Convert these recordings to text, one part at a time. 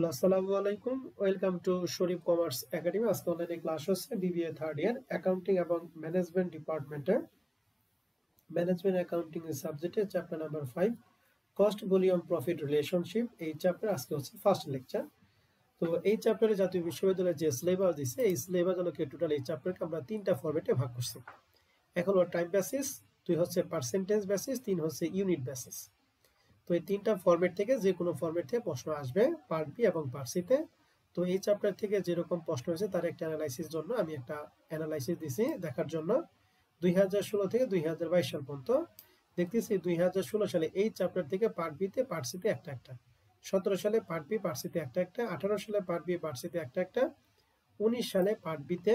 Hello, আসসালামু আলাইকুম। Welcome to Sharif commerce academy. আজকে অনলাইনে ক্লাস হচ্ছে বিবিএ থার্ড ইয়ার অ্যাকাউন্টিং এবং ম্যানেজমেন্ট ডিপার্টমেন্টের ম্যানেজমেন্ট অ্যাকাউন্টিং এর সাবজেক্টে chapter number 5 cost volume profit relationship. এই চ্যাপ্টার আজকে হচ্ছে ফার্স্ট লেকচার। তো এই চ্যাপ্টারে জাতীয় বিশ্ববিদ্যালয়ের যে সিলেবাস দিচ্ছে, এই সিলেবাসগুলোকে টোটাল এই চ্যাপ্টারকে আমরা তিনটা ফরম্যাটে ভাগ করছি। এক হলো টাইম বেসিস, 2 হচ্ছে পার্সেন্টেজ বেসিস, 3 হচ্ছে ইউনিট বেসিস। তো এই তিনটা ফরম্যাট থেকে যে কোনো ফরম্যাট থেকে প্রশ্ন আসবে পার্ট বি এবং পার্ট সিতে। তো এই চ্যাপ্টার থেকে যেরকম প্রশ্ন হয়েছে তার একটা অ্যানালাইসিস জন্য আমি একটা অ্যানালাইসিস দিছি দেখার জন্য। 2016 থেকে 2022 সাল পর্যন্ত দেখতেছি 2016 সালে এই চ্যাপ্টার থেকে পার্ট বিতে পার্ট সিতে একটা একটা, 17 সালে পার্ট বি পার্ট সিতে একটা একটা, 18 সালে পার্ট বি পার্ট সিতে একটা একটা, 19 সালে পার্ট বিতে,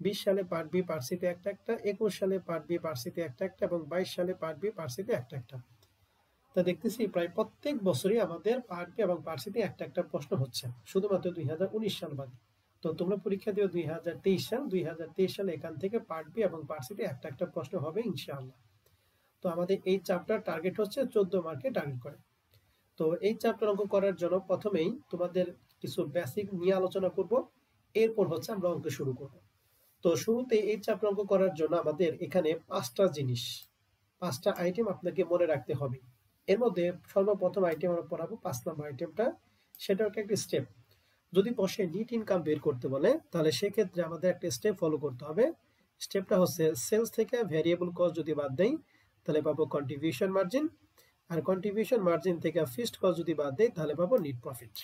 20 সালে পার্ট বি পার্ট সিতে একটা একটা, 21 সালে পার্ট বি পার্ট সিতে একটা একটা এবং 22 সালে পার্ট বি পার্ট সিতে একটা একটা। তা দেখতেছি প্রায় প্রত্যেক বছরই আমাদের পার্ট বি এবং পার্ট সিতে একটা একটা প্রশ্ন হচ্ছে, শুধুমাত্র 2019 সাল বাদে। তো তোমরা পরীক্ষা দিও 2023 সালে এখান থেকে পার্ট বি এবং পার্ট সিতে একটা একটা প্রশ্ন হবে ইনশাআল্লাহ। তো আমাদের এই চ্যাপ্টার টার্গেট হচ্ছে 14 মার্কে টার্গেট করে। তো এই চ্যাপ্টার অঙ্ক করার জন্য প্রথমেই তোমাদের কিছু বেসিক নিয়ে আলোচনা করব, এরপর হচ্ছে আমরা অঙ্ক শুরু করব। তো শুরুতে এই চ্যাপ্টার অঙ্ক করার জন্য আমাদের এখানে 5টা আইটেম আপনাকে মনে রাখতে হবে। এর মধ্যে সর্বপ্রথম আইটেম আমরা পড়াবো 5 নম্বর আইটেমটা, সেটা একটা স্টেপ। যদি বসে নিট ইনকাম বের করতে বলে তাহলে সেক্ষেত্রে আমাদের একটা স্টেপ ফলো করতে হবে। স্টেপটা হচ্ছে সেলস থেকে ভ্যারিয়েবল কস্ট যদি বাদ দেই তাহলে পাবো কন্ট্রিবিউশন মার্জিন, আর কন্ট্রিবিউশন মার্জিন থেকে ফিক্সড কস্ট যদি বাদ দেই তাহলে পাবো নিট প্রফিট।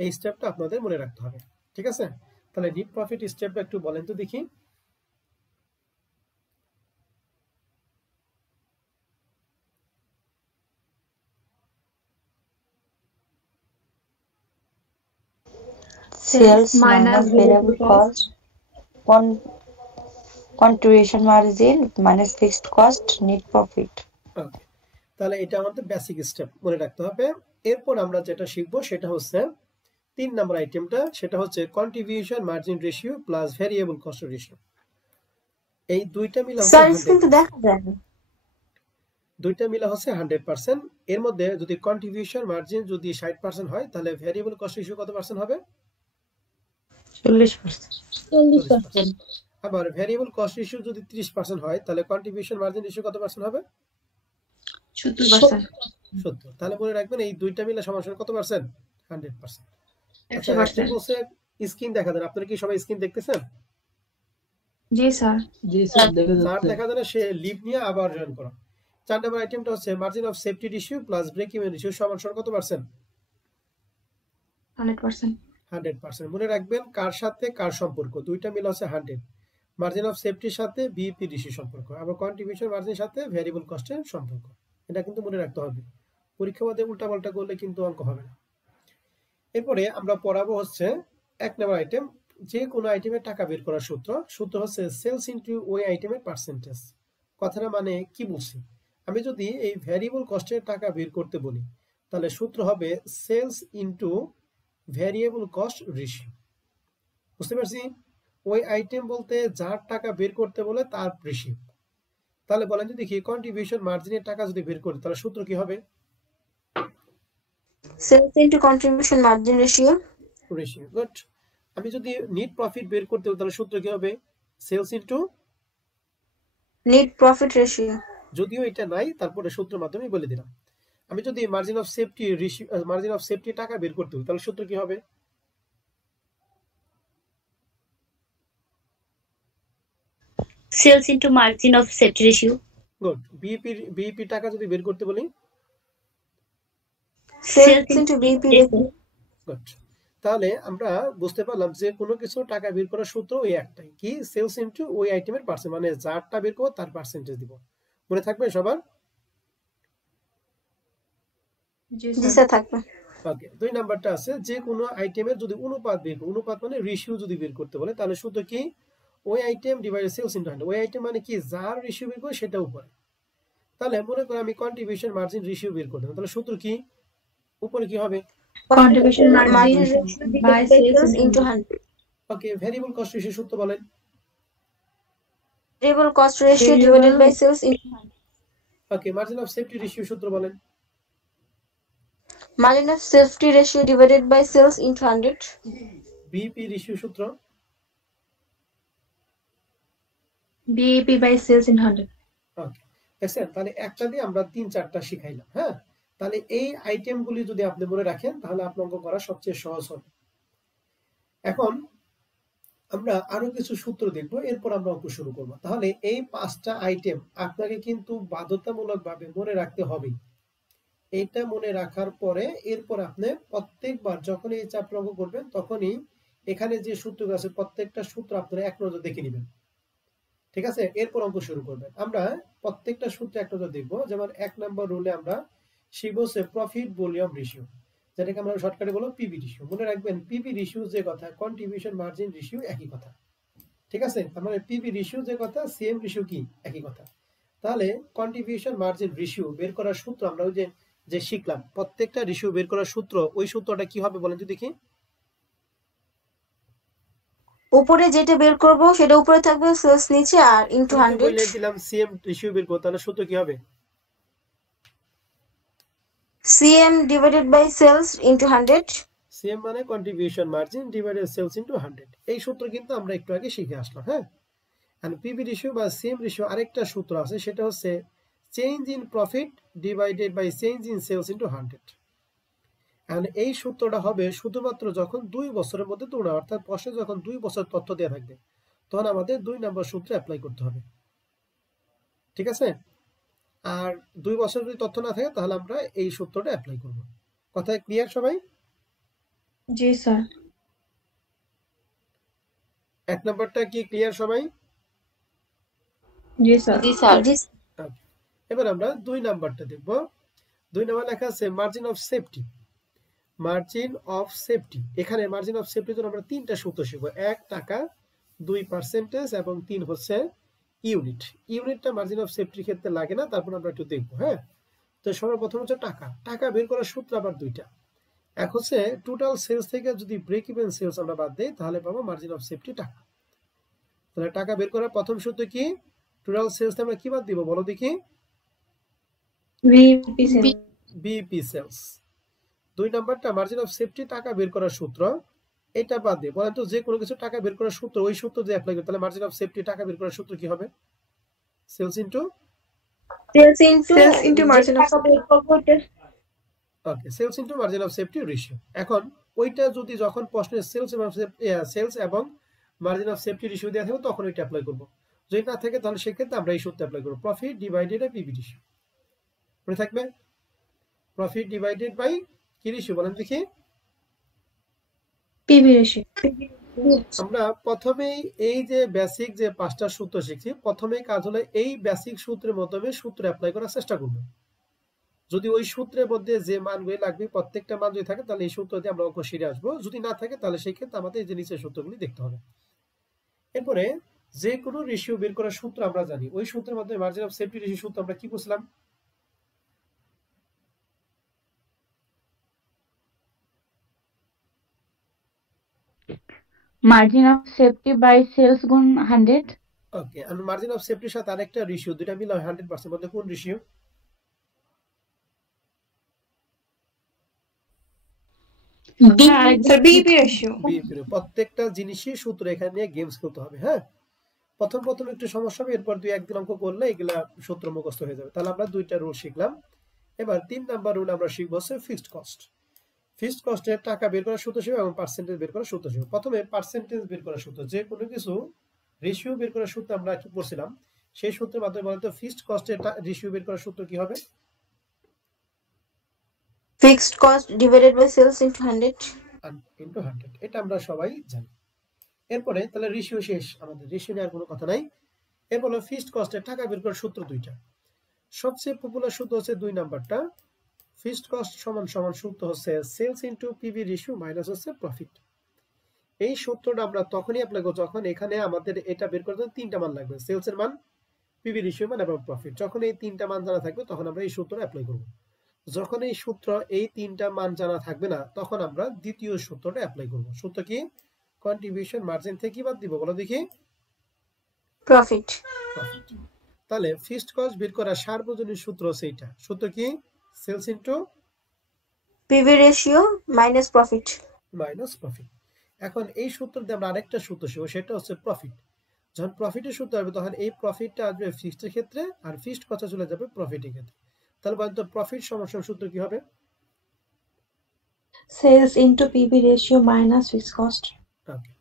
এই স্টেপটা আপনাদের মনে রাখতে হবে, ঠিক আছে? তাহলে নিট প্রফিট স্টেপটা একটু বলেন তো দেখি। Sales minus variable cost, contribution margin minus fixed cost, net profit. ওকে, তাহলে এটা আমাদের বেসিক স্টেপ মনে রাখতে হবে। এরপর আমরা যেটা শিখবো সেটা হচ্ছে 3 নম্বর আইটেমটা, সেটা হচ্ছে contribution margin ratio plus variable cost ratio. এই দুইটা মিলা হচ্ছে 100%। এর মধ্যে যদি কন্ট্রিবিউশন মার্জিন যদি 60% হয় তাহলে ভ্যারিয়েবল কস্ট রেশিও কত পার্সেন্ট হবে? 40%. আবার ভ্যারিয়েবল কস্ট রেশিও যদি 30% হয় তাহলে কন্ট্রিবিউশন মার্জিন রেশিও কত পার্সেন্ট হবে? 70%. 70। তাহলে মনে রাখবেন এই দুইটা মিলে সমান কত পার্সেন্ট? 100%। আচ্ছা, এখন বলছে স্ক্রিন দেখা দেন। আপনারা কি সবাই স্ক্রিন দেখতেছেন? জি স্যার। স্যার দেখা যায় না, সে লিভ নিয়ে আবার জয়েন করো। 4 নম্বর আইটেমটা হচ্ছে margin of safety ratio plus break even ratio সমান কত পার্সেন্ট? 100%. 100%। মনে রাখবেন কার সাথে কার সম্পর্ক, দুইটা মিলে হচ্ছে 100। মার্জিন অফ সেফটির সাথে বিইপি রেশিও সম্পর্ক, আবার কন্ট্রিবিউশন মার্জিনের সাথে ভ্যারিয়েবল কস্টের সম্পর্ক। এটা কিন্তু মনে রাখতে হবে, পরীক্ষা বাদে উল্টাপাল্টা করলে কিন্তু অঙ্ক হবে না। এরপরে আমরা পড়াবো হচ্ছে 1 নম্বর আইটেম, যে কোনো আইটেমের টাকা বের করার সূত্র হচ্ছে সেলস ইনটু ওই আইটেমের পার্সেন্টেজ। কথাটা মানে কি বলছি, আমি যদি এই ভ্যারিয়েবল কস্টের টাকা বের করতে বলি তাহলে সূত্র হবে sales into variable cost ratio. বুঝতে পারছি? ওই আইটেম বলতে যার টাকা বের করতে বলে তার রেশিও। তাহলে বলেন যদি দেখি কন্ট্রিবিউশন মার্জিনের টাকা যদি বের করি তাহলে সূত্র কি হবে? Sales into contribution margin ratio. Good. আমি যদি নেট প্রফিট বের করতে বলি তাহলে সূত্র কি হবে? Sales into net profit ratio. যদিও এটা নাই, তারপরে সূত্রের মাধ্যমে বলে দিলাম। আমি যদি মার্জিন অফ সেফটি টাকা বের করতে বলি তাহলে সূত্র কি হবে? Sales into margin of safety ratio. Good. BEP টাকা যদি বের করতে বলি Sales into BIP ratio. Good. তাহলে আমরা বুঝতে পারলাম যে কোনো কিছু টাকা বের করার সূত্র ওই একটাই, কি? সেলস ইনটু ওই আইটেমের পার্সেন্ট, মানে যারটা বের করব তার পার্সেন্টেজ দিব। মনে থাকবে সবার? জি স্যার থাকবে। ওকে, 2 নাম্বারটা আছে যে কোনো আইটেমের যদি অনুপাত বের করব, অনুপাত মানে রেশিও যদি বের করতে বলে তাহলে সূত্র কি? ওই আইটেম ডিভাইডেড সেলস ইনটু 100। ওই আইটেম মানে কি? যার রেশিও বের করে সেটা উপরে। তাহলে মনে করো আমি কন্ট্রিবিউশন মার্জিন রেশিও বের করতে, তাহলে সূত্র কি? উপরে কি হবে? Contribution margin by sales into 100. Okay, variable cost ratio সূত্র বলেন। Variable cost ratio divided by sales into 100. Okay, margin of safety ratio সূত্র বলেন। Margin of safety ratio divided by sales into 100. BEP ratio সূত্র BEP by sales in 100. ওকে দেখছেন, তাহলে একটা দিয়ে আমরা 3-4টা শিখাইলাম। হ্যাঁ, তাহলে এই আইটেমগুলি যদি আপনি মনে রাখেন তাহলে আপনার অঙ্ক করা সবচেয়ে সহজ হবে। এখন আমরা আরো কিছু সূত্র দেখব, এরপর আমরা অঙ্ক শুরু করব। তাহলে এই 5টা আইটেম আপনাকে কিন্তু বাধ্যতামূলকভাবে মনে রাখতে হবে। এইটা মনে রাখার পরে এরপর আপনি প্রত্যেকবার যখন এই চ্যাপ্টার অঙ্ক করবেন তখনই এখানে যে সূত্রগুলো আছে প্রত্যেকটা সূত্র আপনারা এক নজর দেখে নেবেন। ঠিক আছে, এরপর অঙ্ক শুরু করবেন। আমরা প্রত্যেকটা সূত্র এক নজর দেখবো। যেমন 1 নম্বর রুলে আমরা শিখব প্রফিট ভলিউম রেশিও, যেটাকে আমরা শর্টকাটে বলবো পিভি রেশিও। মনে রাখবেন পিভি রেশিও যে কথা, কন্ট্রিবিউশন মার্জিন রেশিও একই কথা। ঠিক আছে, মানে পিভি রেশিও যে কথা, সিএম রেশিও কি একই কথা। তাহলে কন্ট্রিবিউশন মার্জিন রেশিও বের করার সূত্র আমরা ওই যে শিখলাম, প্রত্যেকটা রেশিও বের করার সূত্র, ওই সূত্রটা কি হবে বলেন তো দেখি। উপরে যেটা বের করব সেটা উপরে থাকবে, সেলস নিচে, আর ইনটু 100 বলে দিলাম সিএম রেশিও বের করতে, তাহলে সূত্র কি হবে? CM divided by sales into 100. CM মানে contribution margin divided sales into 100। এই সূত্র কিন্তু আমরা একটু আগে শিখে আসলাম। হ্যাঁ, আর পিভি রেশিও বা সিএম রেশিও আরেকটা সূত্র আছে, সেটা হচ্ছে change in profit divided by change in sales into 100। আর এই সূত্রটা হবে শুধুমাত্র যখন 2 বছরের মধ্যে তুলনা, অর্থাৎ প্রশ্নে যখন 2 বছর তথ্য দেওয়া থাকবে তখন আমাদের 2 নম্বর সূত্র অ্যাপ্লাই করতে হবে। ঠিক আছে, আর 2 বছর যদি তথ্য না থাকে তাহলে আমরা এই সূত্রটা অ্যাপ্লাই করব। কথা ক্লিয়ার সবাই? জি স্যার। 1 নম্বরটা কি ক্লিয়ার সবাই? জি স্যার। জি স্যার। এবার আমরা 2 নাম্বারটা দেখব। 2 নাম্বার লেখা আছে margin of safety. Margin of safety, এখানে মার্জিন অফ সেফটির জন্য আমরা 3টা সূত্র শিখব। 1 টাকা, 2% এবং 3 হচ্ছে ইউনিট। ইউনিটটা মার্জিন অফ সেফটির ক্ষেত্রে লাগে না, তারপর আমরা একটু দেখবো। হ্যাঁ, তো সর্বপ্রথম হচ্ছে টাকা। টাকা বের করার সূত্র আবার 2টা। এক হচ্ছে টোটাল সেলস থেকে যদি ব্রেক ইভেন সেলস আমরা বাদ দেই তাহলে পাবো মার্জিন অফ সেফটি টাকা। তাহলে টাকা বের করার প্রথম সূত্র কি? টোটাল সেলস আমরা কি বাদ দিব বলো দেখি? BP sales. 2 নাম্বারটা মার্জিন অফ সেফটি টাকা বের করার সূত্র, এটা বাদ দিয়ে বলেন তো যে কোনো কিছু টাকা বের করার সূত্র, ওই সূত্র যে অ্যাপ্লাই করি তাহলে মার্জিন অফ সেফটি টাকা বের করার সূত্র কি হবে? Sales into margin of okay, sales into margin of safety ratio. এখন ওইটা যদি যখন প্রশ্নের সেলস এবং মার্জিন অফ সেফটি রেশিও দেওয়া থাকবে তখন ওইটা অ্যাপ্লাই করব। যদি না থাকে তাহলে সেক্ষেত্রে আমরা এই সূত্র অ্যাপ্লাই করব, profit divided by PV ratio. মনে থাকবে? প্রফিট ডিভাইডেড বাই কি রেশিও বলেন দেখি? PV ratio. আমরা প্রথমেই এই যে বেসিক যে 5টা সূত্র শিখছি, প্রথমেই কাজ হলো এই বেসিক সূত্রের মাধ্যমে সূত্র অ্যাপ্লাই করার চেষ্টা করব। যদি ওই সূত্রের মধ্যে যে মানগুলি লাগবে প্রত্যেকটা মান যদি থাকে তাহলে এই সূত্র দিয়ে আমরা অঙ্ক শিখে আসবো, যদি না থাকে তাহলে সেই ক্ষেত্রে আমাদের এই যে নিচের সূত্রগুলি দেখতে হবে। এরপরে যে কোনো রেশিও বের করার সূত্র আমরা জানি, ওই সূত্রের মাধ্যমে মার্জিন অফ সেফটি রেশিও সূত্র আমরা কি বুঝলাম? Margin of safety by sales গুণ 100। ওকে, আর মার্জিন অফ সেফটির সাথে আরেকটা রেশিও, দুটো মিলে 100% মধ্যে কোন রেশিও? BEP ratio. প্রত্যেকটা জিনিসই সূত্র এখানে নিয়ে গেমস করতে হবে। হ্যাঁ, প্রথম একটু সমস্যা হবে, এরপর 2-1 অঙ্ক করলে এগুলা সূত্র মুখস্থ হয়ে যাবে। তাহলে আমরা 2টা রুল শিখলাম। এবার 3 নাম্বার রুল আমরা শিখবো হচ্ছে ফিক্সড কস্ট। ফিক্সড কস্টের টাকা বের করার সূত্র শিখবো এবং পার্সেন্টেজ বের করার সূত্র শিখবো। প্রথমে পার্সেন্টেজ বের করার সূত্র, যে কোনো কিছু রেশিও বের করার সূত্র আমরা কি পড়ছিলাম, সেই সূত্রের মাধ্যমে বলতো ফিক্সড কস্টের রেশিও বের করার সূত্র কি হবে? Fixed cost divided by sales into 100. Into 100, এটা আমরা সবাই জানি। এরপরে তাহলে রেশিও শেষ, আমাদের রেশিও নিয়ে আর কোনো কথা নাই। এরপর ফিক্সড কস্টের টাকা বের করার সূত্র 2টা। সবচেয়ে পপুলার সূত্র হচ্ছে 2 নাম্বারটা, ফিক্সড কস্ট সমান সমান সূত্র হচ্ছে sales into PV ratio minus হচ্ছে প্রফিট। এই সূত্রটা আমরা তখনই অ্যাপ্লাই করব যখন এখানে আমাদের এটা বের করতে 3টা মান লাগবে, সেলস এর মান, পিভি রেশিও মান এবং প্রফিট। যখন এই 3টা মান জানা থাকবে তখন আমরা এই সূত্র অ্যাপ্লাই করব। যখন এই সূত্র এই 3টা মান জানা থাকবে না তখন আমরা দ্বিতীয় সূত্রটা অ্যাপ্লাই করব। সূত্র কি? কন্ট্রিবিউশন মার্জিন থেকে কি বাদ দিব বলো দেখি? Profit. তাহলে ফিক্সড কস্ট বের করার সার্বজনীন সূত্র হচ্ছে এইটা। সূত্র কি? Sales into PV ratio minus profit. Minus profit. এখন এই সূত্র দিয়ে আমরা আরেকটা সূত্র শিখবো, সেটা হচ্ছে প্রফিট। যখন প্রফিটের সূত্র আসবে তখন এই প্রফিটটা আসবে ফিক্সড ক্ষেত্রে আর ফিক্সড কথা চলে যাবে প্রফিটের ক্ষেত্রে। তাহলে বলেন তো প্রফিট সমান সূত্র কি হবে? Sales into PB ratio minus fixed cost. ওকে,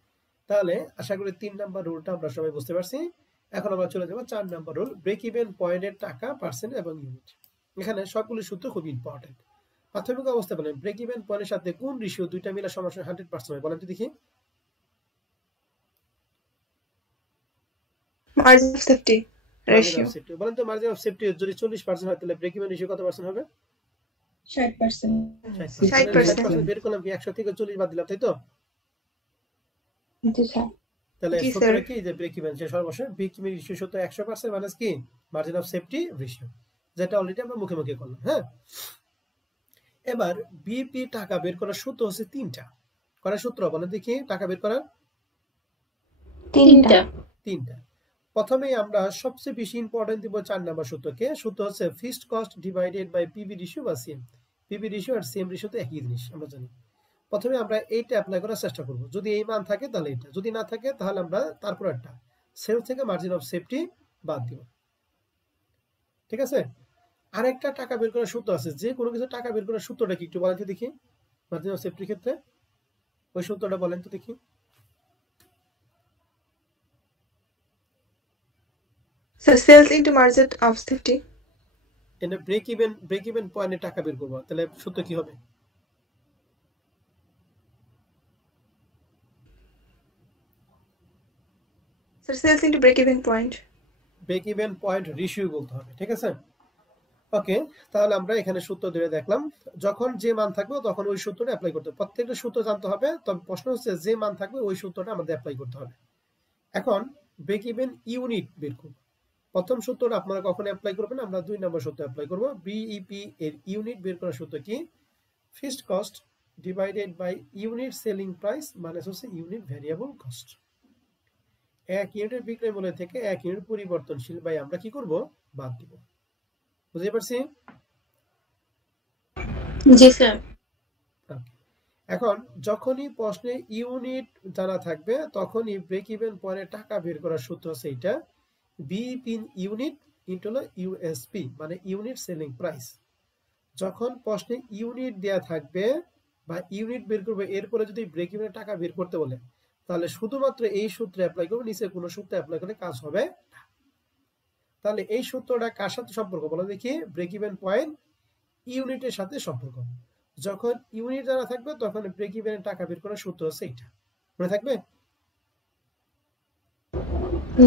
তাহলে আশা করি 3 নাম্বার রুলটা আমরা সবাই বুঝতে পারছি। এখন আমরা চলে যাব 4 নাম্বার রুল, ব্রেক ইভেন পয়েন্টের টাকা, পার্সেন্ট এবং ইউনিট। এখানে সবগুলো সূত্র খুব ইম্পর্টেন্ট। প্রাথমিক অবস্থা বলেন ব্রেক ইভেন পয়েন্টের সাথে কোন রেশিও দুইটা মিলে সমান 100% হয়? বলেন তো দেখি। Margin of safety ratio. বলেন তো মার্জিন অফ সেফটি যদি 40% হয় তাহলে ব্রেক ইভেন রেশিও কত পার্সেন্ট হবে? 60%. 60% বের করলাম কি 100 থেকে 40 বাদ দিলাম, তাই তো? জি স্যার। তাহলে জি, সূত্রটা স্যার। কি যে ব্রেক ইভেন যে সর্বশেষ ব্রেক ইভেন রেশিও সূত্র 100% মাইনাস কি মার্জিন অফ সেফটি রেশিও, যেটা অলরেডি আমরা মুখে মুখে করলাম। হ্যাঁ, এবার বিপি টাকা বের করার সূত্র হচ্ছে 3টা। করার সূত্র বলেন দেখি, টাকা বের করার 3টা। প্রথমেই আমরা সবচেয়ে বেশি ইম্পর্টেন্ট দিব 4 নাম্বার সূত্রকে। সূত্র হচ্ছে fixed cost divided by PV ratio বা সিএম। পিভি রেশিও আর সিএম রেশিও তো একই জিনিস আমরা জানি। প্রথমে আমরা এইটা অ্যাপ্লাই করার চেষ্টা করব, যদি এই মান থাকে তাহলে এটা, যদি না থাকে তাহলে আমরা তারপর একটা সেলস থেকে মার্জিন অফ সেফটি বাদ দিব। ঠিক আছে? আরেকটা টাকা বের করার সূত্র আছে, যে কোনো কিছু টাকা বের করার সূত্রটা কি একটু বলেন তো দেখি, মার্জিন অফ সেফটির ক্ষেত্রে ওই সূত্রটা বলেন তো দেখি। So sales into margin of safety. এনে ব্রেক ইভেন পয়েন্টে টাকা বের করব, তাহলে সূত্র কি হবে? So sales into break-even point. Break even point ratio বলতে হবে। ঠিক আছে? ওকে, তাহলে আমরা এখানে সূত্র ধরে দেখলাম, যখন যে মান থাকবে তখন ওই সূত্রটা অ্যাপ্লাই করতে হবে। প্রত্যেকটা সূত্র জানতে হবে, তবে প্রশ্ন হচ্ছে যে মান থাকবে ওই সূত্রটা আমাদের অ্যাপ্লাই করতে হবে। এখন ব্রেক ইভেন ইউনিট বের করব। প্রথম সূত্রটা আপনারা কখন অ্যাপ্লাই করবেন? আমরা 2 নম্বর সূত্র অ্যাপ্লাই করব। বিইপি এর ইউনিট বের করার সূত্র কি? Fixed cost divided by unit selling price minus হচ্ছে ইউনিট ভ্যারিয়েবল কস্ট। এক ইউনিটের বিক্রয় মূল্য থেকে এক ইউনিট পরিবর্তনশীল বাই আমরা কি করব? বাদ দিব। বুঝতে পারছি? জি স্যার। এখন যখনই প্রশ্নে ইউনিট জানা থাকবে তখনই ব্রেক ইভেন পয়েন্টে টাকা বের করার সূত্র হচ্ছে এটা, বিইপি ইউনিট ইনটু হলো ইউএসপি মানে ইউনিট সেলিং প্রাইস। যখন প্রশ্নে ইউনিট দেয়া থাকবে বা ইউনিট বের করবে, এরপরে যদি ব্রেক ইভেনের টাকা বের করতে বলে তাহলে শুধুমাত্র এই সূত্রে অ্যাপ্লাই করবে, নিচে কোনো সূত্রে অ্যাপ্লাই করলে কাজ হবে না। তাহলে এই সূত্রটা কার সাথে সম্পর্ক বলো দেখি? ব্রেক ইভেন পয়েন্ট ইউনিটের সাথে সম্পর্ক। যখন ইউনিট জানা থাকবে তখন ব্রেক ইভেনের টাকা বের করার সূত্র হচ্ছে এটা। মনে থাকবে?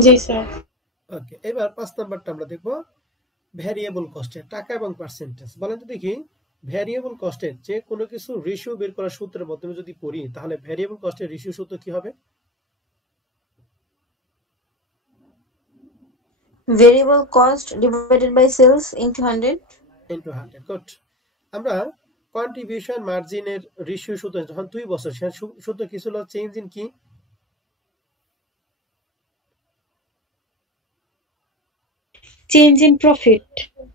জি স্যার। ওকে, এবার 5 নাম্বারটা আমরা দেখব, ভ্যারিয়েবল কস্টের টাকা এবং পার্সেন্টেজ। বলেন তো দেখি, ভ্যারিয়েবল কস্টের যে কোনো কিছু রেশিও বের করার সূত্রের মাধ্যমে যদি পড়ি তাহলে ভ্যারিয়েবল কস্টের রেশিও সূত্র কি হবে? Variable cost divided by sales into 100 into 100। Good. আমরা কন্ট্রিবিউশন মার্জিনের রেশিও সূত্র যখন 2 বছর, সে সূত্র কি ছিল? চেঞ্জ ইন কি? চেঞ্জ ইন প্রফিট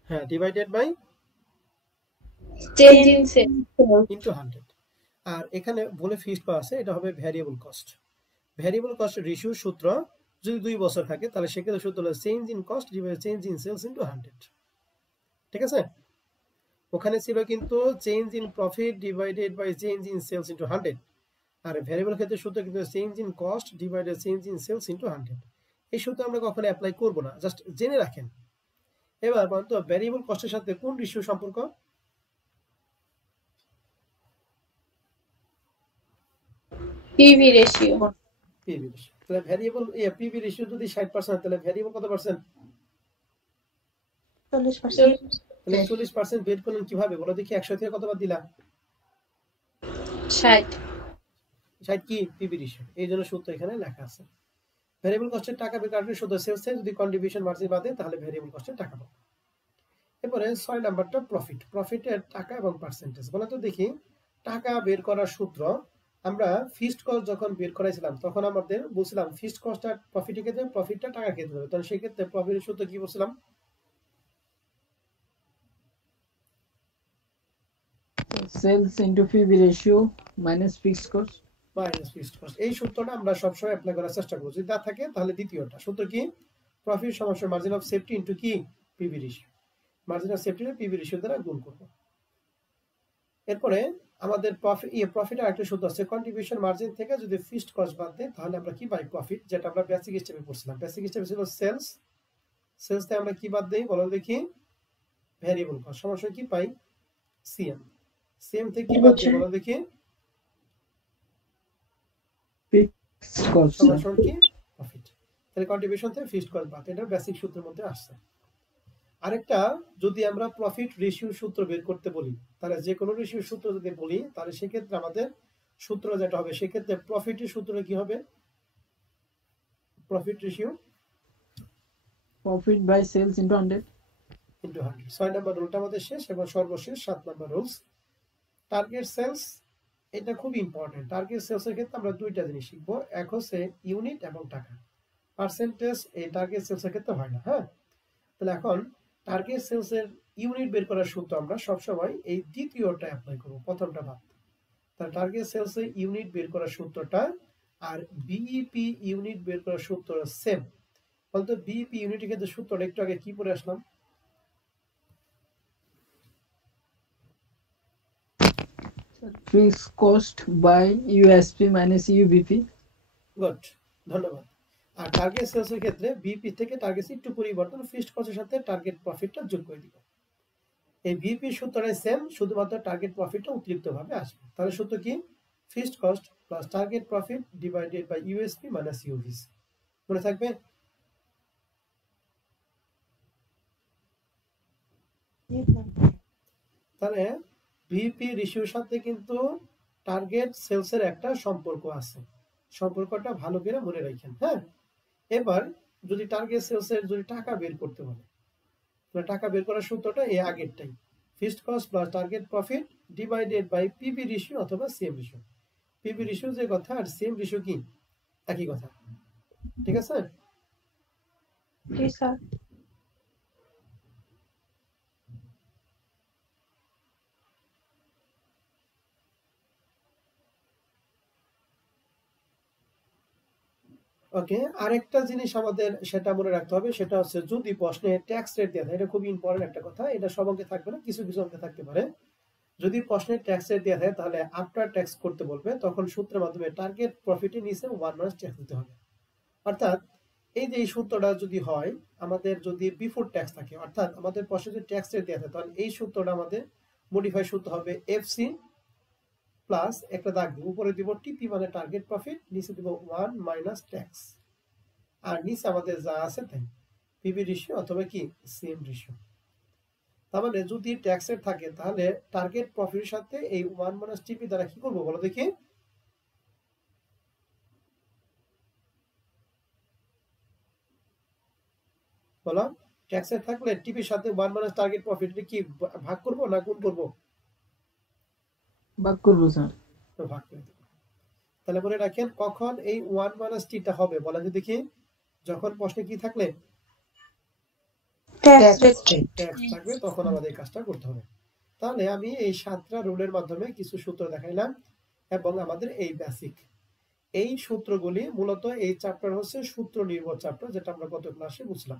হ্যাঁ, divided by change in sale into 100। আর এখানে বলে ফিক্সড পাওয়া আছে, এটা হবে variable cost. Variable cost ratio সূত্র যদি 2 বছর থাকে তাহলে সেক্ষেত্রে সূত্র হলো change in cost divided change in sales into 100। ঠিক আছে? ওখানে ছিল কিন্তু change in profit divided by change in sales into 100, আর ভ্যারিয়েবল ক্ষেত্রে সূত্র কিন্তু change in cost divided change in sales into 100। এই সূত্র আমরা কখনো অ্যাপ্লাই করব না, জাস্ট জেনে রাখেন। এবার বলতো ভ্যারিয়েবল কস্টের সাথে কোন রেশিও সম্পর্ক? PV ratio. PV ratio. তাহলে ভ্যারিয়েবল পিভি রেশিও যদি 60% তাহলে ভ্যারিয়েবল কত পার্সেন্ট? 40%. তাহলে 40% বের করলেন কিভাবে বলো দেখি? 100 থেকে কতবার দিলা? 60 60 কি? PV ratio. এই জন্য সূত্র এখানে লেখা আছে। ভ্যারিয়েবল কস্টের টাকা বের করার সূত্র সেলস থেকে যদি কন্ট্রিবিউশন মার্জিন বাদে তাহলে ভ্যারিয়েবল কস্টের টাকা পাবো। এরপরে 6 নাম্বারটা প্রফিট। প্রফিটের টাকা এবং পার্সেন্টেজ। বলো তো দেখি, টাকা বের করার সূত্র আমরা ফিক্সড কস্ট যখন বের করাইছিলাম তখন আমাদের বলছিলাম ফিক্সড কস্টটা প্রফিটের ক্ষেত্রে, প্রফিটটা টাকার ক্ষেত্রে হবে। তাহলে সেই ক্ষেত্রে প্রফিটের সূত্র কি বলছিলাম? Sales into PV ratio minus fixed cost. Minus fixed cost. এই সূত্রটা আমরা সবসময় অ্যাপ্লাই করার চেষ্টা করব। যদি না থাকে তাহলে দ্বিতীয়টা সূত্র কি, প্রফিট সমান মার্জিন অফ সেফটি ইনটু কি, PV ratio. Margin of safety PV ratio দ্বারা গুণ করব। এরপরে আমাদের প্রফিট আর একটা সূত্র আছে, কন্ট্রিবিউশন মার্জিন থেকে যদি ফিক্সড কস্ট বাদ দেই তাহলে আমরা কি পাই, প্রফিট, যেটা আমরা বেসিক স্টেপে পড়ছিলাম। বেসিক স্টেপে ছিল সেলস, সেলস থেকে আমরা কি বাদ দেই বলো দেখি, ভ্যারিয়েবল কস্ট সমান কি পাই, সিএম। সিএম থেকে কি বাদ দেই বলো দেখি, ফিক্সড কস্ট সমান কি, প্রফিট। তাহলে কন্ট্রিবিউশন থেকে ফিক্সড কস্ট বাদ, এটা বেসিক সূত্রের মধ্যে আসছে। আরেকটা, যদি আমরা প্রফিট রেশিও সূত্র বের করতে বলি, তাহলে যে কোনো রেশিও সূত্র যদি বলি তাহলে সেক্ষেত্রে আমাদের সূত্র যেটা হবে, সেক্ষেত্রে প্রফিটের সূত্র কি হবে, profit ratio profit by sales into 100 into 100। 6 number রুলটা আমাদের শেষ, এবং সর্বশেষ 7 নাম্বার রুলস, টার্গেট সেলস। এটা খুব ইম্পর্টেন্ট। টার্গেট সেলসের ক্ষেত্রে আমরা দুইটা জিনিস শিখবো, এক হচ্ছে ইউনিট এবং টাকা। পার্সেন্টেজ এই টার্গেট সেলসের ক্ষেত্রে হয় না। হ্যাঁ, তাহলে এখন টার্গেট সেলসের ইউনিট বের করার সূত্র আমরা সবসময় এই দ্বিতীয়টা অ্যাপ্লাই করব, প্রথমটা বাদ। তাহলে টার্গেট সেলসের ইউনিট বের করার সূত্রটা আর বিইপি ইউনিট বের করার সূত্র সেম। বলতো বিইপি ইউনিটের ক্ষেত্রে সূত্রটা একটু আগে কি পড়ে আসলাম, fixed cost by USP minus UBP. Good, ধন্যবাদ। আর টার্গেট সেলসের ক্ষেত্রে বিইপি থেকে টার্গেট একটু পরিবর্তন, ফিক্সড কস্টের সাথে টার্গেট প্রফিটটা যোগ করে দিব। এই বিইপি সূত্রটাই সেম, শুধুমাত্র টার্গেট প্রফিটটা অতিরিক্ত ভাবে আসবে। তাহলে সূত্র কি, fixed cost plus target profit divided by USP minus UVC. মনে থাকবে? তাহলে বিইপি রেশিওর সাথে কিন্তু টার্গেট সেলসের একটা সম্পর্ক আছে, সম্পর্কটা ভালো করে মনে রাখেন। হ্যাঁ, এবার যদি টার্গেট সেলসের যদি টাকা বের করতে বলে, তাহলে টাকা বের করার সূত্রটা এই আগেরটাই, fixed cost plus target profit divided by PV ratio অথবা সিএম রেশিও। পিভি রেশিও যে কথা আর সিএম রেশিও কি একই কথা, ঠিক আছে? জি স্যার। ওকে, আরেকটা জিনিস আমাদের সেটা মনে রাখতে হবে, সেটা হচ্ছে যদি প্রশ্নে ট্যাক্স রেট দেওয়া থাকে, এটা খুব ইম্পর্টেন্ট একটা কথা, এটা সব অঙ্কে থাকবে না, কিছু কিছু অঙ্কে থাকতে পারে। যদি প্রশ্নে ট্যাক্স রেট দেওয়া থাকে তাহলে আফটার ট্যাক্স করতে বলবে, তখন সূত্রের মাধ্যমে টার্গেট প্রফিটের নিচে 1 মাইনাস ট্যাক্স দিতে হবে। অর্থাৎ এই যে এই সূত্রটা যদি হয়, আমাদের যদি বিফোর ট্যাক্স থাকে, অর্থাৎ আমাদের প্রশ্নে যদি ট্যাক্স রেট দেওয়া থাকে, তাহলে এই সূত্রটা আমাদের মডিফাই সূত্র হবে এফসি প্লাস একটা দাগ দিব, উপরে দিব টিপি মানে টার্গেট প্রফিট, নিচে দিব 1 মাইনাস ট্যাক্স, আর নিচে আমাদের যা আছে তাই, পিভি রেশিও অথবা কি সিএম রেশিও। তার মানে যদি ট্যাক্স রেট থাকে তাহলে টার্গেট প্রফিটের সাথে এই 1 মাইনাস টিপি দ্বারা কি করব বলো দেখি, বলো। ট্যাক্স রেট থাকলে টিপির সাথে 1 মাইনাস টার্গেট প্রফিট কি ভাগ করব না গুণ করব? ভাগ করব স্যার। তো ভাগ করে দেব। তাহলে মনে রাখেন কখন এই 1 মাইনাস টিটা হবে বলেন তো দেখি, যখন প্রশ্নে কি থাকলে ট্যাক্স থাকবে তখন আমাদের এই কাজটা করতে হবে। তাহলে আমি এই 7টা রুলের মাধ্যমে কিছু সূত্র দেখাইলাম, এবং আমাদের এই বেসিক এই সূত্রগুলি মূলত এই চ্যাপ্টার হচ্ছে সূত্র নির্ভর চ্যাপ্টার, যেটা আমরা গত ক্লাসে বুঝলাম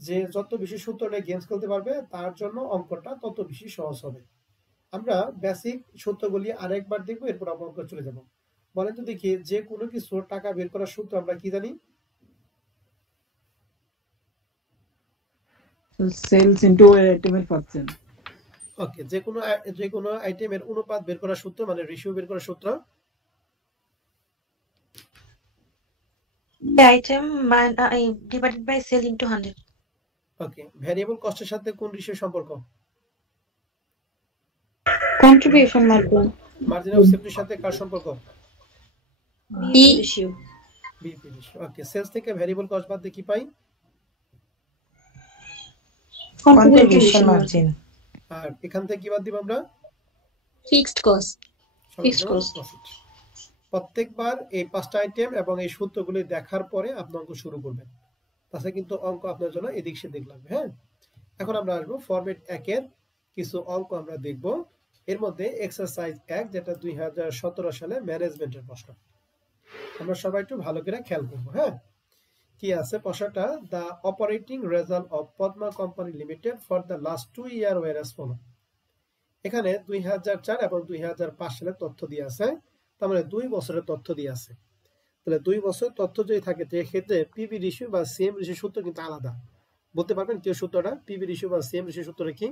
যে যত বেশি সূত্র নিয়ে গেমস খেলতে পারবে তার জন্য অঙ্কটা তত বেশি সহজ হবে। আমরা বেসিক সূত্রগুলি আরেকবার দেখবো, এরপর আমরা অঙ্ক চলে যাব। বলেন তো দেখি, যে কোনো কিছু টাকা বের করার সূত্র আমরা কি জানি? সেলস ইনটু আইটেমের পার্সেন্ট। ওকে, যে কোনো আইটেমের অনুপাত বের করার সূত্র মানে রেশিও বের করার সূত্র, item divided by sale into 100. Okay, variable কস্টের সাথে কোন রেশিও সম্পর্ক? Contribution margin. মার্জিন অফ সেফটির সাথে কার সম্পর্ক? B ratio. BP ratio. Okay, sales থেকে ভ্যারিয়েবল কস্ট বাদ দিয়ে কি পাই? Contribution margin. আর এখান থেকে কি বাদ দিব আমরা? Fixed cost. Fixed cost. প্রত্যেকবার এই 5টা আইটেম এবং এই সূত্রগুলি দেখার পরে আপনি অঙ্ক শুরু করবেন, তাছাড়া কিন্তু অঙ্ক আপনার জন্য এদিক সেদিক লাগবে। হ্যাঁ, এখন আমরা আসবো ফরম্যাট 1 এর কিছু অঙ্ক আমরা দেখব। এর মধ্যে এক্সারসাইজ 1 যেটা 2017 সালে ম্যানেজমেন্টের প্রশ্ন। আমরা সবাই একটু ভালো করে খেয়াল করব। হ্যাঁ, কি আছে প্রশ্নটা? The operating result of Padma company limited for the last 2 year were as follow. এখানে 2004 এবং 2005 সালের তথ্য দিয়ে আছে, তার মানে 2 বছরের তথ্য দিয়ে আছে। তাহলে 2 বছর তথ্য যদি থাকে সেক্ষেত্রে পিভি রেশিও বা সিএম রেশিও সূত্র কিন্তু আলাদা। বলতে পারবেন কি সূত্রটা? পিভি রেশিও বা সিএম রেশিও সূত্রটা কি?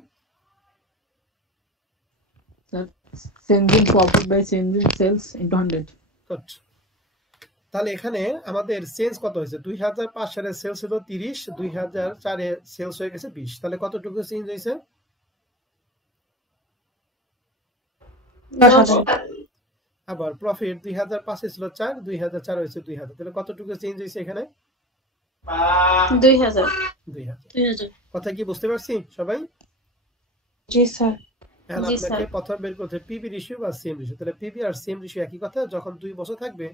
Change in profit by change in sales into 100. Good. তাহলে এখানে আমাদের সেলস কত হয়েছে? 2005 সালে সেলস ছিল 30, 2004 এ সেলস হয়ে গেছে 20। তাহলে কতটুকু চেঞ্জ হয়েছে? 10,000 আবার প্রফিট 2005 এ ছিল 4, 2004 হয়েছে 2000। তাহলে কতটুকু চেঞ্জ হয়েছে এখানে? 2000 2000। কথা কি বুঝতে পারছি সবাই? জি স্যার এখন জি, আপনাকে স্যার। প্রথম বের করতে পিভি রেশিও বা সিএম রেশিও। তাহলে পিভি আর সিএম রেশিও একই কথা, যখন 2 বছর থাকবে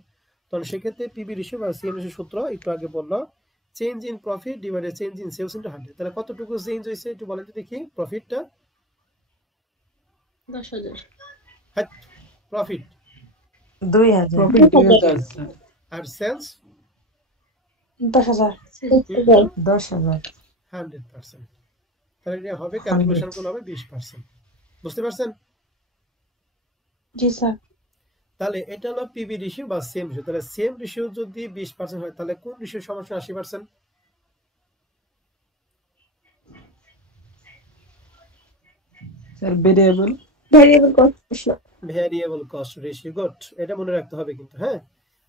তখন সেক্ষেত্রে পিভি রেশিও বা সিএম রেশিও সূত্র একটু আগে বললো change in profit divided change in sales into 100। তাহলে কতটুকু চেঞ্জ হয়েছে একটু বলেন তো দেখি। প্রফিটটা 10,000 হ্যাঁ, প্রফিট 2,000 Profit 2,000, sir. আর সেলস 10,000 10,000 100%। তাহলে এটা হবে ক্যালকুলেশন করলে হবে 20%। বুঝতে পারছেন? জি স্যার তাহলে এটা হলো পিভি রেশিও বা সেম রেশিও। তাহলে সেম রেশিও যদি 20% হয় তাহলে কোন রেশিও সমান 80%? Sir, variable. Variable cost ratio variable cost ratio. Good, এটা মনে রাখতে হবে কিন্তু। হ্যাঁ,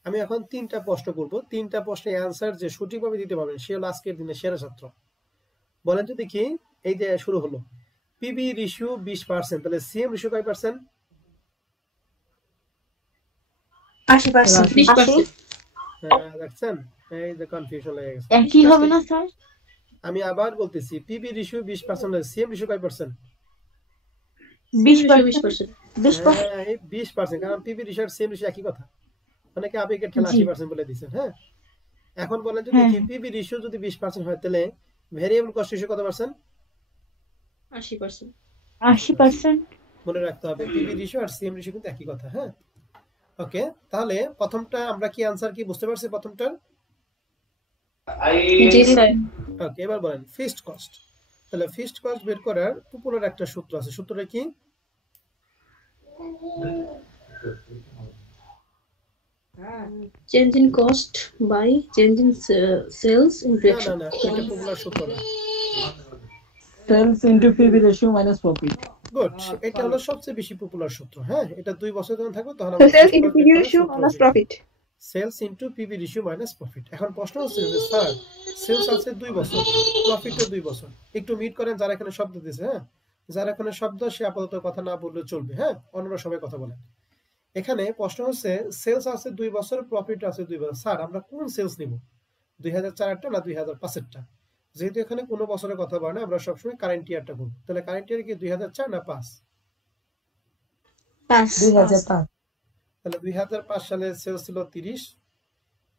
আমি এখন 3টা প্রশ্ন করব। 3টা প্রশ্নের অ্যানসার যে সঠিকভাবে দিতে পারবেন সে হলো আজকের দিনে সেরা ছাত্র। বলেন তো দেখি, এই যে শুরু হলো পিভি রেশিও 20%, তাহলে সিএম রেশিও কয় পার্সেন্ট? 80% 20%। হ্যাঁ, দেখছেন? এই যে কনফিউশন লেগে গেছে। একই হবে না স্যার? আমি আবার বলতেছি, পিভি রেশিও 20%, সিএম রেশিও কয় পার্সেন্ট? 20%। 20%। হ্যাঁ, এই 20%, কারণ পিভি রেশিও আর সিএম রেশিও একই কথা। অনেকে আবেগের ঠেলা 80% বলে দিয়েছেন। হ্যাঁ, এখন বলেন যদি পিভি রেশিও যদি 20% হয় তাহলে ভ্যারিয়েবল কস্ট রেশিও কত পার্সেন্ট? 80%। 80%। মনে রাখতে হবে পিভি রেশিও আর সিএম রেশিও কিন্তু একই কথা। হ্যাঁ, ওকে। তাহলে প্রথমটা আমরা কি আনসার কি বুঝতে পারছি প্রথমটার? জি স্যার। ওকে, এবার বলেন ফিক্সড কস্ট। তাহলে ফিক্সড কস্ট বের করার পপুলার একটা সূত্র আছে। সূত্রটা কি? Change in cost by change in sales into না না না, এটা পপুলার সূত্র না। Sales into PV ratio minus profit. Good, এটা হলো সবচেয়ে বেশি পপুলার সূত্র। হ্যাঁ, এটা 2 বছর যখন থাকবে তখন তো sales into PV ratio minus profit sales into PV ratio minus profit. এখন প্রশ্ন হচ্ছে যে স্যার সেলস আছে 2 বছর, প্রফিটও 2 বছর। একটু মিট করেন যারা এখানে শব্দ দিয়েছে। হ্যাঁ, যারা এখানে শব্দ সে আপাতত কথা না বললে চলবে। হ্যাঁ, অন্যরা সবাই কথা বলেন। এখানে প্রশ্ন হচ্ছে সেলস আছে 2 বছর, প্রফিট আছে 2 বছর। স্যার আমরা কোন সেলস নিব, 2004 না 2005? যেহেতু এখানে কোনো বছরের কথা বলে না, আমরা সবসময় কারেন্ট ইয়ারটা বলবো। তাহলে কারেন্ট ইয়ার কি 2004 না 5? 2005 তাহলে 2005 সালে সেলস ছিল 30,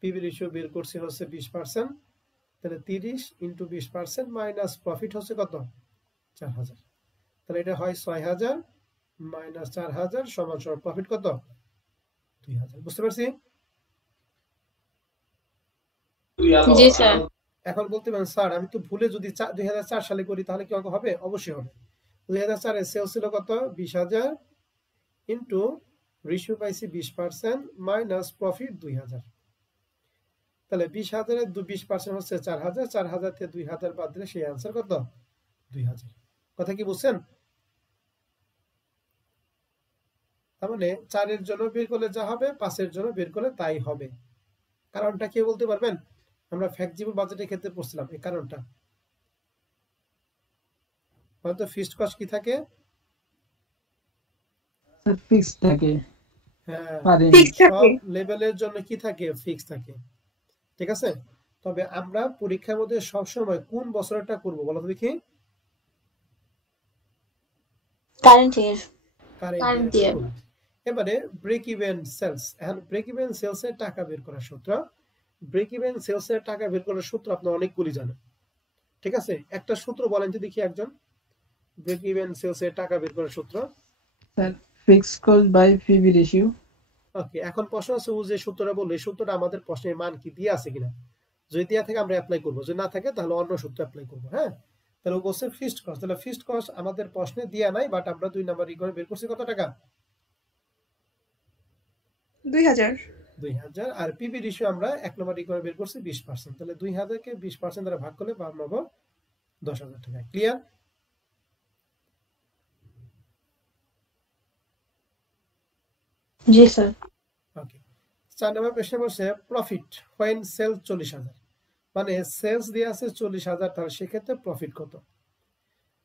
পিভি রেশিও বের করছি হচ্ছে 20%। তাহলে 30 ইন্টু 20% মাইনাস প্রফিট হচ্ছে কত? 4000। তাহলে এটা হয় 6000 মাইনাস 4000 সমান সমান প্রফিট কত? 2000। বুঝতে পারছি? জি স্যার। এখন বলতে পারেন স্যার আমি তো ভুলে যদি 2004 সালে করি তাহলে কি অঙ্ক হবে? অবশ্যই হবে। 2004 এ সেলস ছিল কত? 20000 ইন্টু রেশিও পাইছি 20% মাইনাস প্রফিট 2000। তাহলে 20000 এর 20% হচ্ছে 4000, 4000 থেকে 2000 বাদ দিলে সেই आंसर কত? 2000। কথা কি বুঝছেন? তার মানে 4 এর জন্য বের করলে যা হবে 5 এর জন্য বের করলে তাই হবে। কারণটা কি বলতে পারবেন? আমরা ফ্লেক্সিবল বাজেটের ক্ষেত্রে পড়ছিলাম এই কারণটা। হয়তো ফিক্সড কস্ট কি থাকে? Sir, fixed থাকে। হ্যাঁ, ফিক্স সব থাকে লেভেলের জন্য কি থাকে? ফিক্স থাকে। ঠিক আছে? তবে আমরা পরীক্ষার মধ্যে সব সময় কোন বছরটা করব বলো তো দেখি? Current year. Current year. এবারে ব্রেক ইভেন সেলস। এখন ব্রেক ইভেন সেলস এর টাকা বের করার সূত্র। ব্রেক ইভেন সেলস এর টাকা বের করার সূত্র আপনারা অনেকগুলি জানেন। ঠিক আছে? একটা সূত্র বলেন তো দেখি একজন। ব্রেক ইভেন সেলস এর টাকা বের করার সূত্র। Sir fixed cost by PV ratio. Okay, এখন প্রশ্ন আছে ও যে সূত্রটা বললো এই সূত্রটা আমাদের প্রশ্নের মান কি দিয়ে আছে কিনা, যদি দেওয়া থাকে আমরা অ্যাপ্লাই করবো, যদি না থাকে তাহলে অন্য সূত্র অ্যাপ্লাই করবো। হ্যাঁ, তাহলে ও বলছে ফিক্সড কস্ট, তাহলে ফিক্সড কস্ট আমাদের প্রশ্নে দেওয়া নাই, বাট আমরা 2 নাম্বার করে বের করছি কত টাকা, 2000 2000। আর পিভি রেশিও আমরা 1 নম্বর করে বের করছি 20%, তাহলে 2000 কে 20% দ্বারা ভাগ করলে পাবো 10,000 টাকা। ক্লিয়ার? জি স্যার। ওকে, 4 নম্বর প্রশ্ন বলছে প্রফিট হোয়েন সেল 40,000, মানে সেলস দিয়ে আছে 40,000, তাহলে সেক্ষেত্রে প্রফিট কত।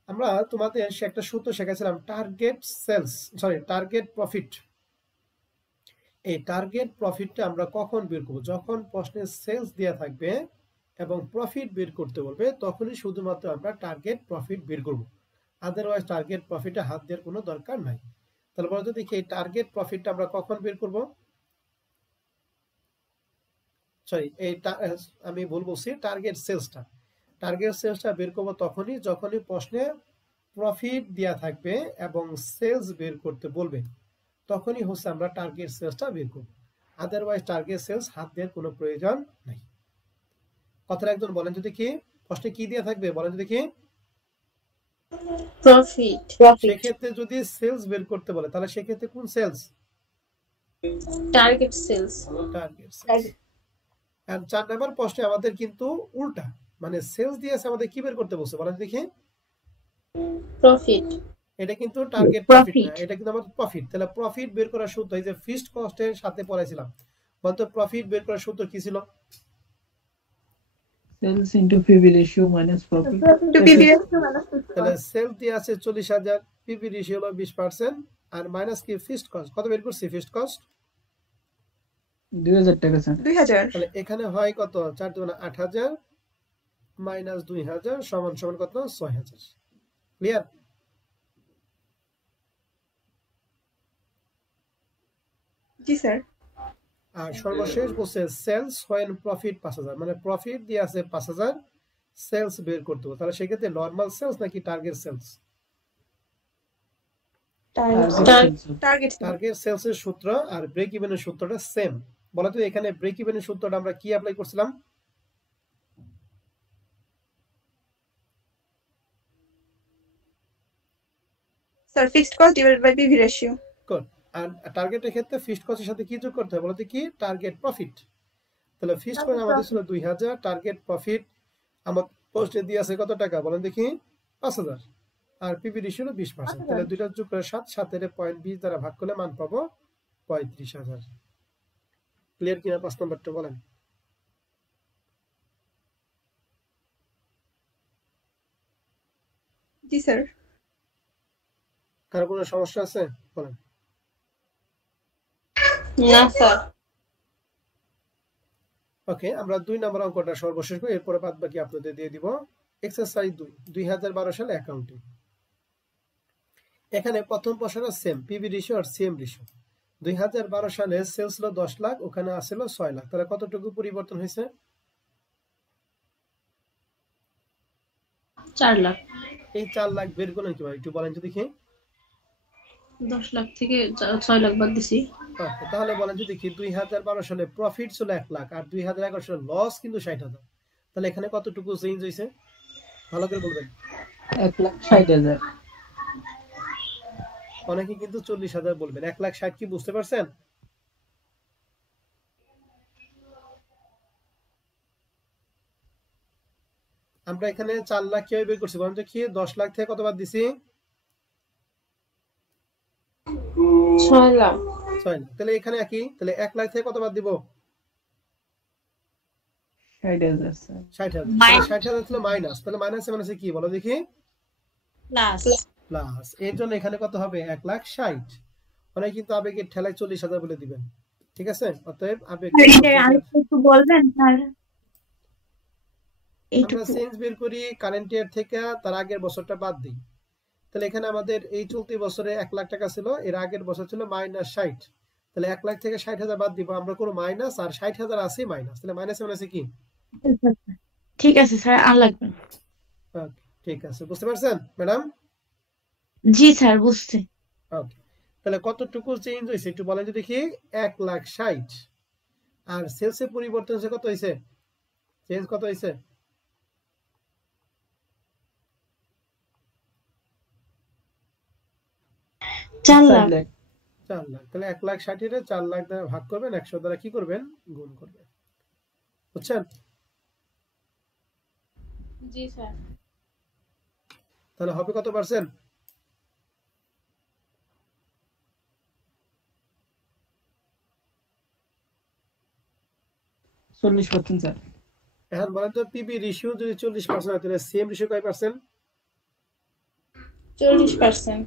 আমরা তোমাদের একটা সূত্র শেখাছিলাম target sales, sorry target profit. এই টার্গেট প্রফিটটা আমরা কখন বের করব, যখন প্রশ্নে সেলস দেওয়া থাকবে এবং প্রফিট বের করতে বলবে, তখনই শুধুমাত্র আমরা টার্গেট প্রফিট বের করব, আদারওয়াইজ টার্গেট প্রফিটে হাত দেওয়ার কোনো দরকার নাই। তাহলে বলতো দেখি এই টার্গেট প্রফিটটা আমরা কখন বের করব, সরি আমি ভুল বলছি, টার্গেট সেলসটা বের করব যখনই প্রশ্নে প্রফিট দেওয়া থাকবে এবং সেলস বের করতে বলবে, তখনই হচ্ছে আমরা টার্গেট সেলসটা বের করব, আদারওয়াইজ টার্গেট সেলস হাত দেওয়ার কোনো প্রয়োজন নাই। কথাটা একজন বলেন যদি কি, প্রশ্নে কি দেওয়া থাকবে বলেন যদি কি, প্রফিট। সেক্ষেত্রে যদি সেলস বের করতে বলে তাহলে সেক্ষেত্রে কোন sales, target sales. Target sales. আর 4 নম্বর প্রশ্নে আমাদের কিন্তু উল্টা, মানে সেলস দিয়েছে আমাদের কি বের করতে বলছে বলেন দেখি, প্রফিট। এটা কিন্তু টার্গেট প্রফিট না, এটা কিন্তু আমাদের প্রফিট। তাহলে প্রফিট বের করার সূত্র এই যে ফিক্সড কস্টের সাথে পড়াইছিলাম, বলতো প্রফিট বের করার সূত্র কি ছিল, sales into PV ratio minus profit. তাহলে সেল দিয়ে আছে 40,000, পিভি রেশিও হলো 20%, আর মাইনাস কি ফিক্সড কস্ট, কত বের করছি ফিক্সড কস্ট 2000 টাকা স্যার। 2000 তাহলে এখানে হয় কত, 4 দুগুণে 8,000 মাইনাস 2,000 সমান সমান কত 6,000। ক্লিয়ার? জি স্যার। আর সর্বশেষ বলছে সেলস হোয়েন প্রফিট 5,000, মানে প্রফিট দিয়ে আছে 5,000, সেলস বের করতে হবে, তাহলে সেক্ষেত্রে নরমাল সেলস নাকি টার্গেট সেলস, টার্গেট সেলস এর সূত্র আর ব্রেক ইভেনের সূত্রটা সেম। বলা তো এখানে ব্রেক ইভেনের সূত্রটা আমরা কি অ্যাপ্লাই করছিলাম, sir fixed cost divided by PV ratio. Good. আর টার্গেটের ক্ষেত্রে ফিক্সড কস্টের সাথে কি যোগ করতে হবে বলতে কি, টার্গেট প্রফিট। তাহলে ফিক্সড কস্ট আমাদের ছিল 2,000, টার্গেট প্রফিট আমার পোস্টে দিয়ে আছে কত টাকা বলেন দেখি 5,000, আর পিভি রেশিও 20%, তাহলে দুইটা যোগ করে 7, 7 এর 0.20 দ্বারা ভাগ করলে মান পাবো 35,000। ক্লিয়ার কিনা 5 নম্বরটা বলেন। জি স্যার। কারো কোনো সমস্যা আছে বলেন। না স্যার। ওকে, আমরা 2 নম্বর অঙ্কটা সর্বশেষ করি, এরপরে বাদ বাকি আপনাদের দিয়ে দিব। এক্সারসাইজ 2, 2012 সালে অ্যাকাউন্টিং। এখানে প্রথম প্রশ্নটা সেম, পিভি রেশিও আর সিএম রেশিও। 2012 সালে সেলস ছিল 10 লাখ, ওখানে আসছিল 6 লাখ, তাহলে কতটুকু পরিবর্তন হয়েছে, 4 লাখ। এই 4 লাখ বের করলেন কিভাবে একটু বলেন তো দেখি। 10 লাখ থেকে 6 লাখ বাদ দিছি। ওকে, তাহলে বলেন তো দেখি 2012 সালে প্রফিট ছিল 1 লাখ আর 2011 সালে লস কিন্তু 60,000, তাহলে এখানে কতটুকু চেঞ্জ হয়েছে ভালো করে বলবেন। 1,60,000। অনেকে কিন্তু 40,000 বলবেন, 1,60,000 কি বুঝতে পারছেন? আমরা এখানে 4 লাখ কিভাবে বের করছি বলেন তো কি, 10 লাখ থেকে কত বাদ দিছি 6 লাখ। 6 লাখ, তাহলে এখানে একই, তাহলে 1 লাখ থেকে কত বাদ দিব 60,000 স্যার। 60,000, 60,000 ছিল মাইনাস, তাহলে মাইনাসে মাইনাসে কি বলো দেখি প্লাস। প্লাস, এর জন্য এখানে কত হবে 1,60,000। অনেক কিন্তু আবেগের ঠেলায় 40,000 বলে দিবেন, ঠিক আছে? অতএব আবেগ একটু বলবেন স্যার। আমরা চেঞ্জ বের করি কারেন্ট ইয়ার থেকে, তার আগের বছরটা বাদ দিই, তাহলে এখানে আমাদের এই চলতি বছরে 1 লাখ টাকা ছিল, এর আগের বছর ছিল -60, তাহলে 1 লাখ থেকে 60,000 বাদ দিব, আমরা কোনো মাইনাস আর 60,000 আছে মাইনাস, তাহলে মাইনাসে মাইনাসে কি, ঠিক আছে স্যার, আর লাগবে। ওকে ঠিক আছে, বুঝতে পারছেন ম্যাডাম? জি স্যার বুঝছি। ওকে, তাহলে কতটুকু চেঞ্জ হয়েছে একটু বলেন তো দেখি। 1,60,000। আর সেলসে পরিবর্তন হয়েছে কত হয়েছে, চেঞ্জ কত হয়েছে? 4 লাখ। 4 লাখ। তাহলে 1,60,000 4 লাখ দ্বারা ভাগ করবেন, 100 দ্বারা কি করবেন, গুণ করবেন। বুঝছেন? জি স্যার। তাহলে হবে কত পার্সেন্ট? 40% স্যার। এখন বলেন তো পিবি রেশিও যদি 40% হয় তাহলে সিএম রেশিও কয় পার্সেন্ট? 40%।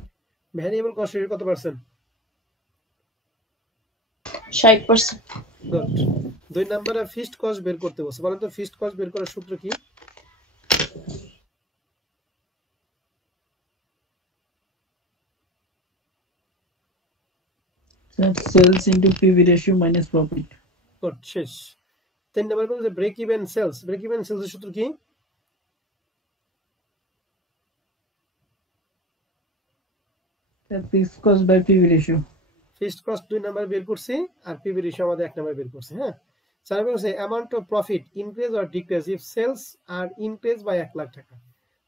ভ্যারিয়েবল কস্ট রেশিও কত পার্সেন্ট? 60%। গুড। 2 নম্বরে ফিক্সড কস্ট বের করতে বলছে। বলেন তো ফিক্সড কস্ট বের করার সূত্র কি? Sir sales into PV ratio minus profit. Good, শেষ। 3 নম্বরে বলছে break even sales. Break even সেলসের সূত্র কি? Sir fixed cost by PV ratio. Fixed cost 2 নম্বরে বের করছি আর পিভি রেশিও আমাদের 1 নম্বরে বের করছি। হ্যাঁ, 4 নম্বরে বলছে amount of profit increase or decrease if sales are increase by 1 lakh টাকা।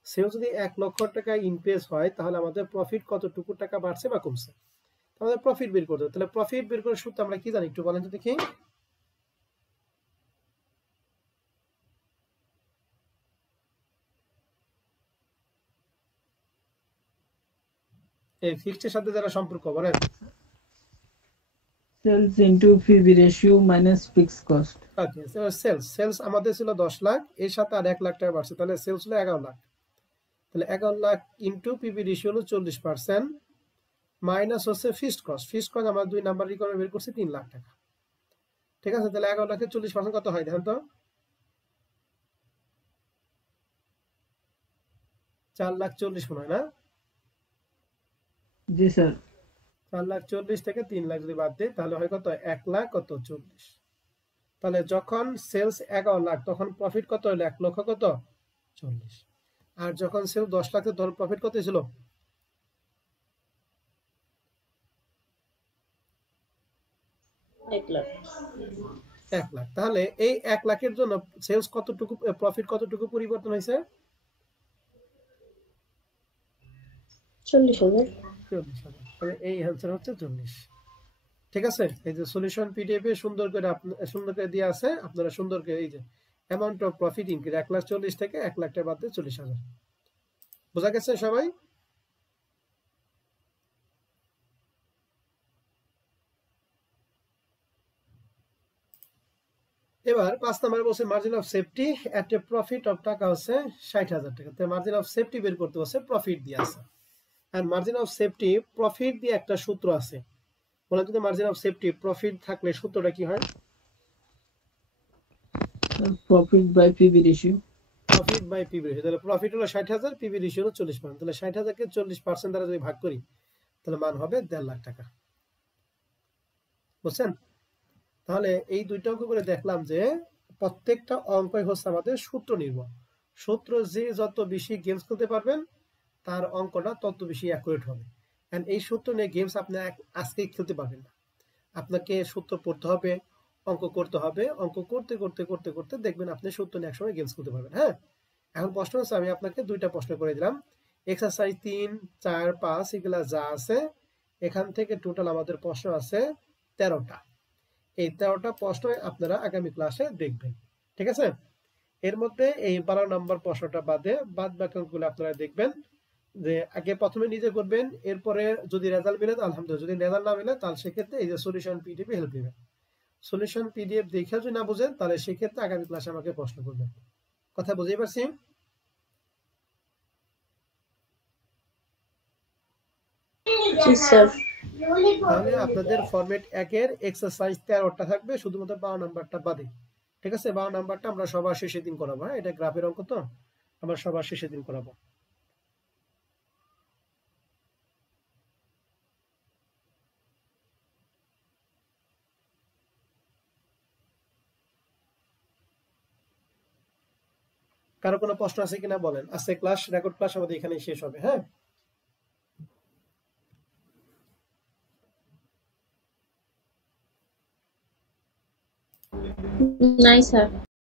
সেলস যদি 1 লক্ষ টাকা ইনক্রিজ হয় তাহলে আমাদের প্রফিট কতটুকু টাকা বাড়ছে বা কমছে, আমাদের প্রফিট বের করতে হবে। তাহলে প্রফিট বের করার সূত্র আমরা কি জানি একটু বলেন তো দেখি। এই ফিক্সডের সাথে যারা সম্পর্ক বলেন। Sales into PV ratio minus fixed cost. Okay, sales আমাদের ছিল 10 লাখ, এর সাথে আর 1 লাখ টাকা বাড়ছে, তাহলে সেলস হলো 11 লাখ। তাহলে 11 লাখ ইনটু পিবি রেশিও হলো 40% মাইনাস হচ্ছে ফিক্সড কস্ট। ফিক্সড কস্ট আমরা 2 নাম্বার রিকভারি বের করছি 3 লাখ টাকা। ঠিক আছে, তাহলে 11 লাখের 40% কত হয় দেখেন তো? 4,40,000 মনে হয় না? জি স্যার। 4,40,000 থেকে 3 লাখ যদি বাদ দেয় তাহলে হয় কত, 1 লাখ কত 40। তাহলে যখন সেলস 11 লাখ তখন প্রফিট কত হলো, 1 লক্ষ কত 40। আর যখন সেলস 10 লাখ তখন প্রফিট কত ছিল? 1 লাখ। 1 লাখ। তাহলে এই 1 লাখের জন্য সেলস কতটুকু, প্রফিট কতটুকু পরিবর্তন হয়েছে? 40,000। 40,000। তাহলে এই অ্যান্সার হচ্ছে 40। ঠিক আছে, এই যে সলিউশন পিডিএফ এ সুন্দর করে দেওয়া আছে, আপনারা সুন্দর করে এই যে অ্যামাউন্ট অফ প্রফিট ইনক্রিজ 1,40,000 থেকে 1 লাখ টাকা বাদ দিয়ে 40,000। বোঝা গেছে সবাই? এবার 5 নম্বরে বলছে margin of safety at A profit of টাকা হচ্ছে 60,000 টাকা। তো মার্জিন অফ সেফটি বের করতে বলছে, প্রফিট দিয়ে আছে। আর মার্জিন অফ সেফটি প্রফিট দিয়ে একটা সূত্র আছে। বলেন যদি মার্জিন অফ সেফটি প্রফিট থাকলে সূত্রটা কি হয়? Profit by PV ratio. Profit by PV ratio. তাহলে প্রফিট হলো 60,000, পিভি রেশিও হলো 40%। তাহলে 60,000 কে 40% দ্বারা যদি ভাগ করি তাহলে মান হবে 1.5 লাখ টাকা। বুঝছেন? তাহলে এই দুইটা অঙ্ক করে দেখলাম যে প্রত্যেকটা অঙ্কই হচ্ছে আমাদের সূত্র নির্ভর। সূত্র যে যত বেশি গেমস খেলতে পারবেন তার অঙ্কটা তত বেশি অ্যাকুরেট হবে। এন্ড এই সূত্র নিয়ে গেমস আপনি আজকে খেলতে পারবেন না, আপনাকে সূত্র পড়তে হবে, অঙ্ক করতে হবে। অঙ্ক করতে করতে করতে করতে দেখবেন আপনি সূত্র নিয়ে একসময় গেমস খেলতে পারবেন। হ্যাঁ, এখন প্রশ্ন হচ্ছে, আমি আপনাকে দুইটা প্রশ্ন করে দিলাম। এক্সারসাইজ 3, 4, 5 এগুলা যা আছে এখান থেকে টোটাল আমাদের প্রশ্ন আছে 13টা। এই 13টা প্রশ্ন আপনারা আগামী ক্লাসে দেখবেন। ঠিক আছে, এর মধ্যে এই 12 নম্বর প্রশ্নটা বাদে বাদ বাকিগুলো আপনারা দেখবেন যে আগে প্রথমে নিজে করবেন, এরপরে যদি রেজাল্ট মিলে তো আলহামদুলিল্লাহ, যদি রেজাল্ট না মিলে তাহলে সেক্ষেত্রে এই যে সলিউশন পিডিএফ হেল্প নেবেন। সলিউশন পিডিএফ দেখে যদি না বুঝেন তাহলে সেক্ষেত্রে আগামী ক্লাসে আমাকে প্রশ্ন করবেন। কথা বুঝতে পারছি? জি স্যার। তাহলে আপনাদের ফরম্যাট 1 এর এক্সারসাইজ 13টা থাকবে, শুধুমাত্র 12 নাম্বারটা বাদে। ঠিক আছে, 12 নাম্বারটা আমরা সবার শেষে দিন করাবো। হ্যাঁ, এটা গ্রাফের অঙ্ক তো আমরা সবার শেষে দিন করাবো। কারো কোনো প্রশ্ন আছে কিনা বলেন। আজকে ক্লাস রেকর্ড ক্লাস আমাদের এখানেই শেষ হবে। হ্যাঁ, নাই স্যার।